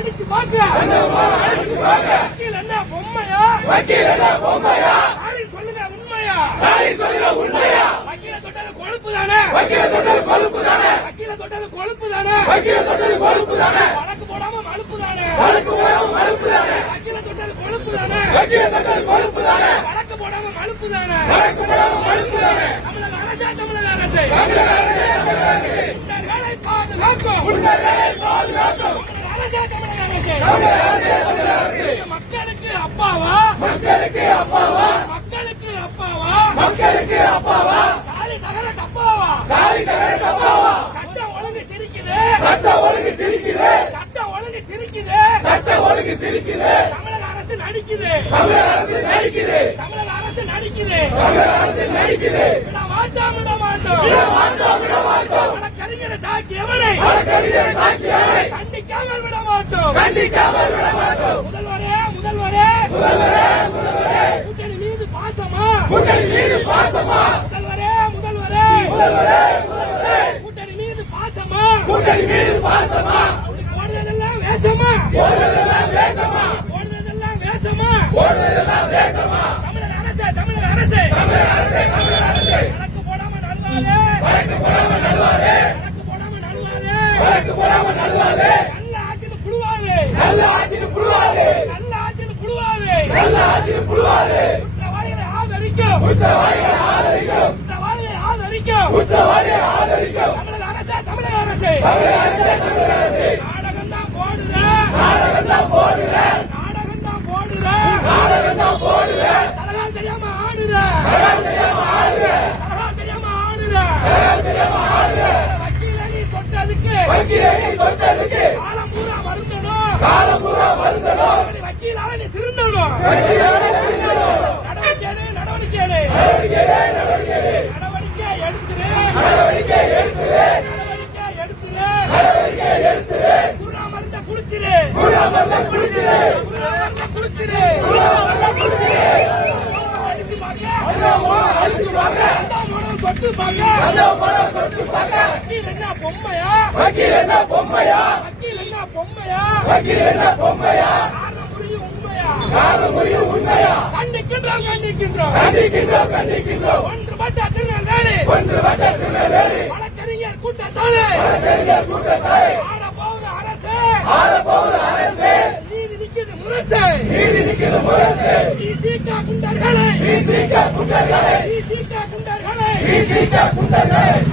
அடிச்சு பாக்க வக்கீல் என்ன பொம்மையா சொல்லுங்க உண்மையா வக்கீல தொட்டது கொழுப்பு தானே வக்கீல தொட்டது கொழுப்பு தானே வழக்கு போடாம மழுப்பு தானே வக்கீல தொட்டது கொழுப்பு தானே வழக்கு போடாம மழுப்பு தானே தமிழக அரசே உன்னர்களை பாதுகாக்கும் மக்களுக்கு அப்பாவா காலி நகர டப்பாவா சட்டம் ஒழுங்கு சிரிக்குது தமிழக அரசு நடிக்குது விட மாட்டோம் வழக்கறிஞரை தாக்கியவனை கண்டிக்காமல் விட மாட்டோம் முதல்வரே கூட்டணி மீது பாசமா முதல்வரே கூட்டணி மீது பாசமா போடுறதெல்லாம் வேஷமா தமிழக அரசே வழக்கு போடாம நழுவாதே நல்ல ஆட்சின்னு புழுவாதே குற்றவாளிகளை ஆதரிக்கும் தமிழக அரசே நாடகம் தான் போடுற தலகால் தெரியாம ஆடுற வக்கீல நீ தொட்டதுக்கு காலம் பூரா வருந்தணும் வக்கீலால நீ திருந்தணும் நடவடிக்கை எடுத்துரு குருடா மருந்த குடிச்சிரு வக்கீல் என்ன பொம்மையா உண்மையா கண்டிக்கின்றோம் ஒன்றுபட்ட திருநெல்வேலி வழக்கறிஞர் கூட்டத்தாலே ஆட போகிற அரசே நீதி நிற்கிறது முரசே சீக்கா குண்டர்களை